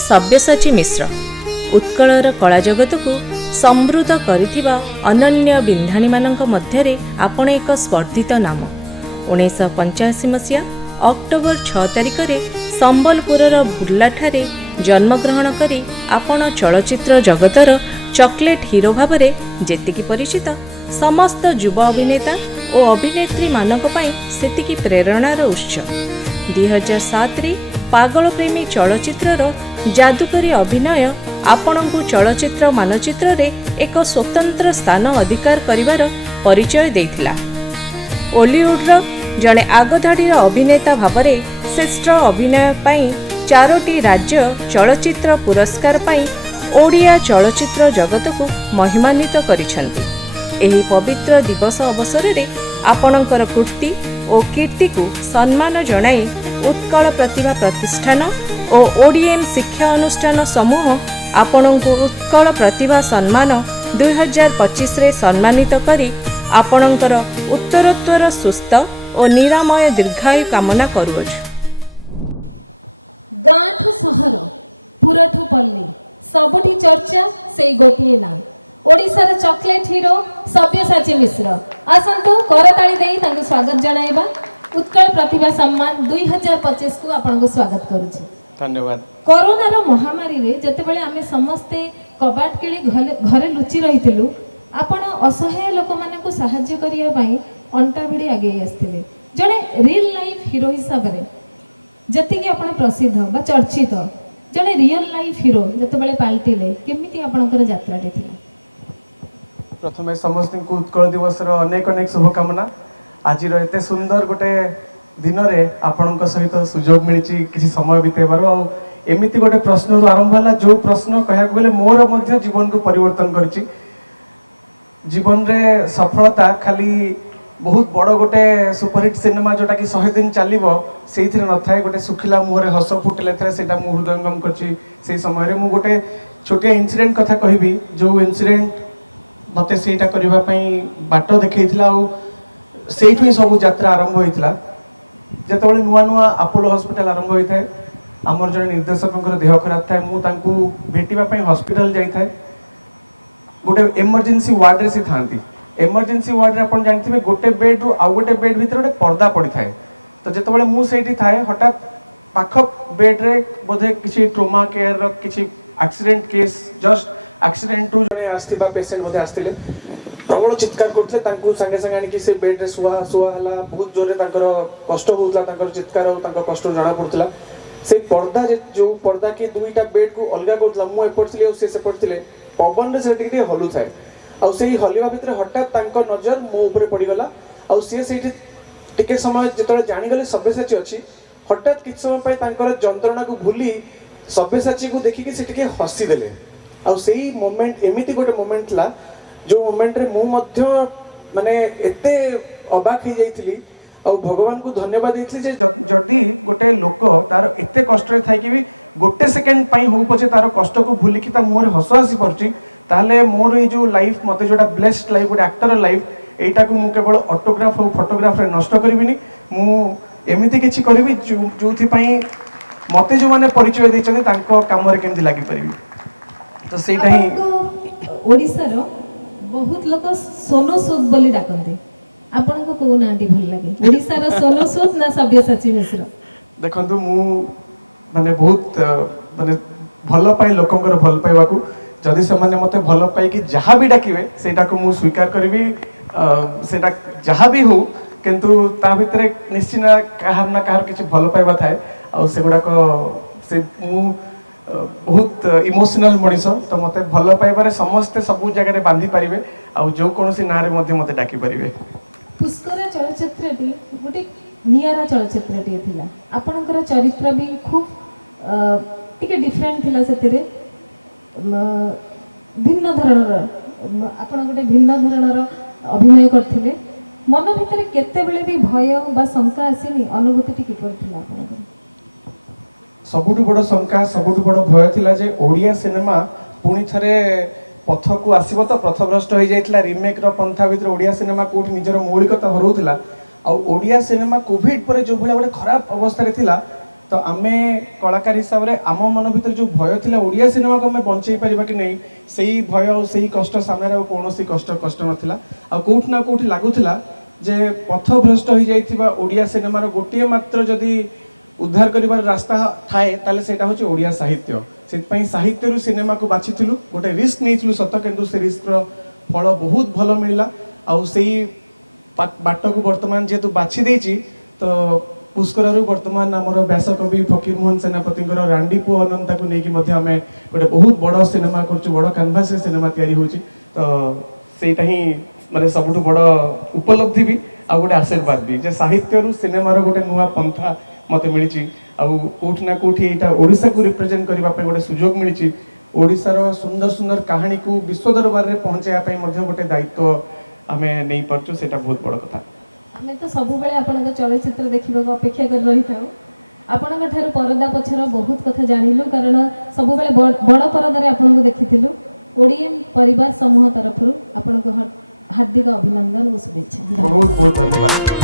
सब्यसाची मिश्र उत्कलर कला जगत को समृद्ध करिथिबा अनन्य बिंधाणी मानक मध्यरे आपण एक स्पर्धित नाम। 1985 मसीहा अक्टोबर 6 तारिख रे संबलपुरर बुर्लाठारे जन्मग्रहण करी आपण चलचित्र जगतर चॉकलेट हीरो भावरे जेतिकी परिचित समस्त युवा अभिनेता और अभिनेत्री मानक पई सेतिकी प्रेरणार उत्स। 2007 रे पागल प्रेमी चलचित्रर जादुकरी अभिनय आपणଙ୍କୁ चलचित्र मानचित्र रे एक स्वतंत्र स्थान अधिकार करिवार परिचय देइथिला। ओलीवुडर जणे आगधाड़ीर अभिनेता भावरे श्रेष्ठ अभिनय पई 4टी राज्य चलचित्र पुरस्कार पई ओडिया चलचित्र जगत को महिमान्वित करिसंती। एही पवित्र दिवस अवसर रे आपणकर कृति और कीर्ति को सम्मान जणाई उत्कल प्रतिभा प्रतिष्ठान और ओडीएम शिक्षा अनुष्ठान समूह आपणଙ୍କୁ उत्कल प्रतिभा सम्मान 2025 रे सम्मानित करी आपणकर उत्तरोत्तर सुस्थ और निरामय दीर्घायु कामना करूअछु। गाँठू सहर पुरठू पल्ली सबुठी चर्चा से गोटिए ना ओडिशार चॉकलेट हीरो सब्यसाची मिश्र आसंतु करताली देई तांको स्वागत जणाइबा। उत्कल प्रतिभा सम्मान 2025 को आपनको स्वागत करूछी। धन्यवाद। कोरोनार महामारी रे जतेबेले आमे समस्ते कबाट केली घरे लुचि रहिथिलु आपण असहाय लोक मानकु सहाय्य करिया पई अंटा भिडी आगे आस्थिले। जणे रियल लाइफ हीरो हिसाब रे जतिकी आपण प्रसिद्ध बा चर्चित जणे रियल लाइफ हीरो जतेबेले पाल्टिले केमिति आपणकर यात्राटे थिला? प्रथमे समस्त को उत्कल दिवस अनेक अनेक शुभकामना। आज एते सुंदर गोटे दिन रे आपणक सहित सुजोग मिली किसी समय बितेबार आ एमिति गोटे प्रश्न आरंभ है जो प्रश्न कह गले मोर मध्य जीवन को परिवर्तन करची। जीवन रे सफलता खाली बहुत बड़ गोटे सुपरहिट सिनेमा जोटा कि 100 दिन चलो से न थाए गोटे सुखिला मुहर हस फुटिले से मु हृदयंगम करची। से समय मु गोटे छोटिया इनसीडेंट कथा कहबी जो इनसीडेंट मते सेटा करबा पई बाट देखैथिला से सब यात्रा आरंभ होइथिला। जेतेबेले नुआ नुआ अपोलो हॉस्पिटल आरंभ होता है आमर जन निर्देशक देह खराब थाए मु तांकू भेटिबा पई हॉस्पिटल जाई थाए। गोटे इमरजेंसी वार्ड रे से थांती। इमरजेंसी वार्ड रे आपण जानथिबे गोटे बेड रु आउ गोटे बेड भितर गोटे पर्दा पड़ी थाए। तो जेतेबेले मु सेठी थाए हठात पाख बेड रे बोधे किछि ट्रोमा केयर रो किछि एक्सीडेंट केस जस्ट एक्सीडेंट रु जने आस्थिबा पेशेंट बोधे आस्थिले प्रबल चित्कार करते संगे संगे आनिक से बेड रे सुहा सुहा हला बहुत जोरे कष्ट होता चित्कार और कष्ट जना पड़ता से पर्दा जो पर्दा की दुईटा बेड को अलग करता मु एपट थी से सेपट थे पवन से हलु थाए आउ से हलिया भितर हठात नजर मो ऊपर पड़गला आउ सी टिके समय जो जानीगले सब्यसाची अच्छी हठात किछ समय जंत्रणा को भूली सब्यसाची को देखिकी से टिके हसीदेले आउ से मोमेंट एमिति गोटे मोमेंट ला जो मोमेंट रे मु मध्य माने एते अबाक हो जाइथिली आ भगवान को धन्यवाद देइथिली जे जदी गोटे लोक तार एते कष्ट रे थाई कि भी गोटे सेकंड पई हो पछे तार कष्ट को भूली कि ता मोर हस आसी परची ताले मोर ए जो लाइफ मते जोटा ब्लेस्ड लाइफ गोटे एक्टर लाइफ एटा को मु केवल ऑटोग्राफ और फोटोग्राफ रे नष्ट करबिनी मु एमिति किछि करबी जोथि पई मते जो माने परिचय दैछन तांको काम रे केमति लागि परबी। तो सेटा ही ओडिसा रो बहुत लोक सोनो सूद बोली डाकते आपन को को नांटी भल लागे ओडिसा रो सोनो सूद ना सब्यसाची मिश्र? देखंतु मु माने बहुत माने भल पाई लोकंकर भल पाइबा को जदि से माने मते भल पाई कि जहा भी डाकिबे सेटा को मु स्वीकार करबी सेटा जहा भी हो किंतु ता भितरे निश्चित ना कहार किछि भल पाइबा थाए आ सेगुडा को से मु बहुत इमोशनल मनीष तो मत भल पाइबारे समस्ते सब जगह रे बांधी पारिबे आ जो कोनोसी ना रे मध्ये मते डाकी पारिबे। पुष्कर चलचित्रटी गोटे नियारा चलचित्रटी थिला आपनकर चरित्र भी खूब टिके डिफरेंट थिला सेतिरे भिन्न धरणर आपण गोटे भिन्न धरणर अभिनय करथिले मन भितर केते बेले भी भय बा शंका आसीनी अनुभूति टिके करथिला आपनकर? सबुठु बड़ शंका सबुठु बड़ भय थिला जे ओडिया सिनेमा पुणी थरे पथ को आसीबो तो पथभ्रष्ट हो जाइतला रिमेक रो पंथा भितर ओडिया सिनेमा कोठी निजर मौलिकता हरौथिला आ ओडिया सिनेमा कोविड पर जो भले गोटे खराब अवस्था रे थिला तो आमे कलाकार हिसाब रे आम मन भीतर जो भय थिला ओडिया सिनेमा को आमे बंचै परिबा कि नहीं सेही भय और सेही कष्ट सामने रे कोनोसी कष्ट नथिला आ कोठ ना कोठी लागुथिला जे पथभ्रष्ट हो जाइथिबा ओडिया सिनेमा रो गोटिए मात्र जदी उद्धार करिबार रास्ता थाए ताले सेटा होची ओडिया साहित्य सेत पई साहित्य रु सिनेमा को बाछिथिलु गोटे रिस्क नेइथिलु सत किंतु से रिस्क रो फल बहुत भलो मिलला आ सेही बाट को वर्तमान जेतु बाछि देछि तो पुष्करु वर्तमान आमर व्यासकवि फकीर मोहन सेनापति रांडीपु अनंता को लेकिन आम गोटे बहुत बड़ सिनेमा कर बड़ कैनभास सिनेमा तैयारी होची तो सेटा ही माने सबुठु बड़ उपलब्धि भी आ गोटे आशीर्वाद भी जे साहित्य रु सिनेमा रो गोटे नुआ पंथा मते मिलिची आ कोठी ना कोठी एटा ओडिसा को रिप्रेजेंट करबा पे गोटे सुजोग मिलिची ओडिसा रो सुंदर सुंदर कहानी को विश्व दरबार रे पहुंचाया पे मध्ये गोटे दायित्व आमे नै परचु सेटा बहुत बड़ कथा आमे तो सब बेले आपनका चलचित्र देखिबा को अपेक्षा कर रही थाउ आपनका थारु परदा पछर बहुत कथा जानिलु कारण सब बेले बड़ परदा रे आपनको देखिथिलु ओडीएम परिवार समूह तरफरु आपनको हार्दिक अभिनंदन और शुभेच्छा बहुत बहुत धन्यवाद।